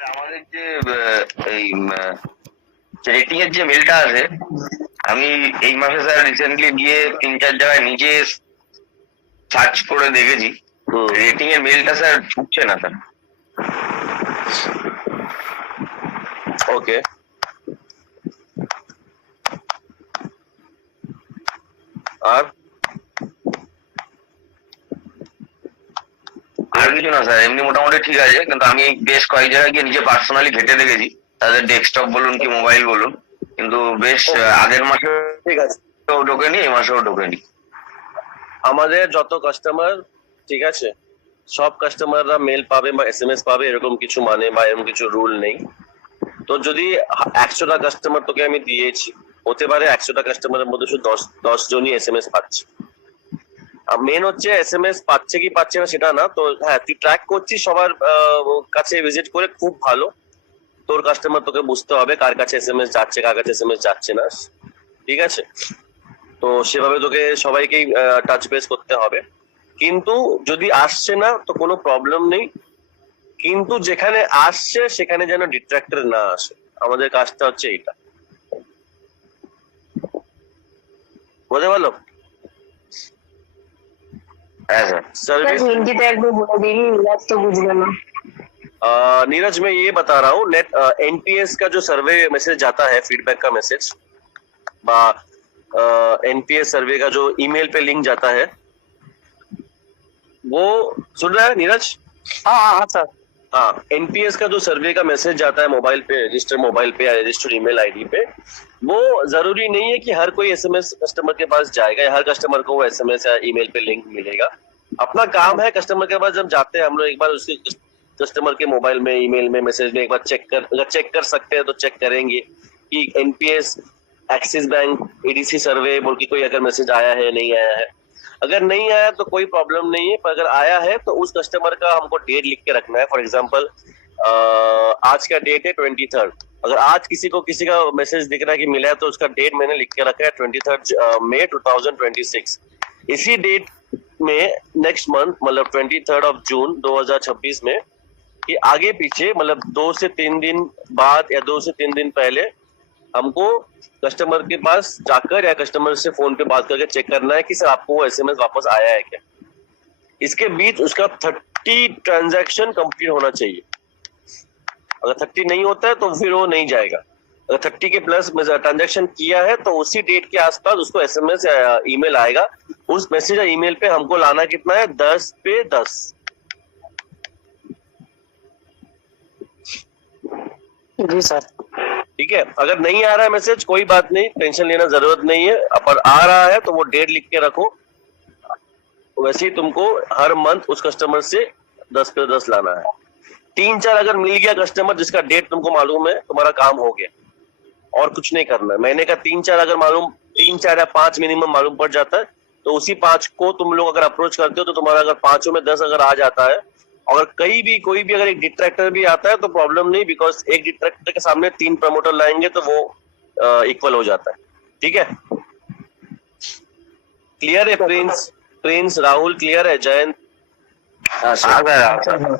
আমাদের যে এই রেটিং এর যে মেলটা আছে, আমি এই মাসে স্যার রিসেন্টলি গিয়ে 3-4 জায়গায় নিজে সার্চ করে দেখেছি, রেটিং এর মেলটা স্যার ঢুকছে না স্যার। ওকে, আর আর কিছু না স্যার, এমনি মোটামুটি ঠিক আছে, কিন্তু আমি বেশ কয়েক জায়গায় গিয়ে নিজে পার্সোনালি ঘেটে দেখেছি, তাদের ডেস্কটপ বলুন কি মোবাইল বলুন, কিন্তু বেশ আগের মাসে ঠিক আছে, ঢোকেনি, এই মাসেও ঢোকেনি। আমাদের যত কাস্টমার, ঠিক আছে, সব কাস্টমাররা মেল পাবে বা এসএমএস পাবে এরকম কিছু মানে বা এরকম কিছু রুল নেই। তো যদি 100টা কাস্টমার তোকে আমি দিয়েছি, হতে পারে 100টা কাস্টমারের মধ্যে শুধু 10 জনই এসএমএস পাচ্ছে। মেন হচ্ছে এসএমএস পাচ্ছে কি পাচ্ছে না সেটা না। তো হ্যাঁ, তুই ট্র্যাক করছিস সবার কাছে ভিজিট করে, খুব ভালো। তোর কাস্টমার তোকে বুঝতে হবে কার কাছে এসএমএস যাচ্ছে, কার কাছে এসএমএস যাচ্ছে না, ঠিক আছে? তো সেভাবে তোকে সবাইকেই টাচ বেস করতে হবে। কিন্তু যদি আসছে না তো কোনো প্রবলেম নেই, কিন্তু যেখানে আসছে সেখানে যেন ডিট্রাক্টর না আসে। আমাদের কাজটা হচ্ছে এইটা, বুঝতে পারলো? হ্যাঁ স্যার। सर्विस हिंदीতে একবার বলে দিন, नीरज तो बुझलो ना। नीरज, मैं ये बता रहा हूँ, नेट एनपीएस का जो सर्वे मैसेज जाता है, फीडबैक का मैसेज, बा एनपीएस सर्वे का जो ईमेल पे लिंक जाता है, वो सुन रहा है नीरज? हाँ हाँ सर। हाँ, एनपीएस का जो सर्वे का मैसेज जाता है मोबाइल पे, रजिस्टर मोबाइल पे या रजिस्टर्ड ईमेल आईडी पे, वो जरूरी नहीं है कि हर कोई एसएमएस कस्टमर के पास जाएगा या हर कस्टमर को वो एसएमएस या ईमेल पे लिंक मिलेगा। अपना काम है, कस्टमर के पास जब जाते हैं हम लोग एक बार उसके कस्टमर के मोबाइल में, ईमेल में, मैसेज में एक बार चेक कर सकते हैं तो चेक करेंगे कि एनपीएस, एक्सिस बैंक, एडीसी सर्वे बोल के कोई अगर मैसेज आया है नहीं आया है। अगर नहीं आया तो कोई प्रॉब्लम नहीं है, पर अगर आया है तो उस कस्टमर का हमको डेट लिख के रखना है। फॉर एग्जांपल आज का डेट है 23rd, अगर आज किसी का मैसेज दिख रहा है कि मिला है तो उसका डेट मैंने लिख के रखा है 23 मई 2026। इसी डेट में नेक्स्ट मंथ मतलब 23 जून 2026 में कि आगे पीछे मतलब 2 से 3 दिन बाद या 2 से 3 दिन पहले हमको कस्टमर के पास जाकर या कस्टमर से फोन पे बात करके चेक करना है कि सर आपको वो एसएमएस वापस आया है क्या। इसके बीच उसका 30 ट्रांजैक्शन कंप्लीट होना चाहिए। अगर 30 नहीं होता है तो फिर वो नहीं जाएगा। अगर 30 के प्लस ट्रांजैक्शन किया है तो उसी डेट के आसपास उसको एसएमएस या ईमेल आएगा। उस मैसेज या ईमेल पे हमको लाना कितना है, 10 पे 10। जी सर। ठीक है, अगर नहीं आ रहा है मैसेज कोई बात नहीं, टेंशन लेना जरूरत नहीं है। पर आ रहा है तो वो डेट लिख के रखो। वैसे ही तुमको हर मंथ उस कस्टमर से 10 पे 10 लाना है। 3-4 अगर मिल गया कस्टमर जिसका डेट तुमको मालूम है, तुम्हारा काम हो गया और कुछ नहीं करना है। महीने का 3-4 अगर मालूम, 3-4 या 5 मिनिमम मालूम पड़ जाता है तो उसी 5 को तुम लोग अगर अप्रोच करते हो तो तुम्हारा अगर 5 में 10 अगर आ जाता है, और कोई भी अगर एक डिट्रैक्टर भी आता है तो प्रॉब्लम नहीं, बिकॉज एक डिट्रैक्टर के सामने 3 प्रमोटर लाएंगे तो वो इक्वल हो जाता है। ठीक है, क्लियर है प्रिंस? राहुल क्लियर है? जयंत? हाँ सर।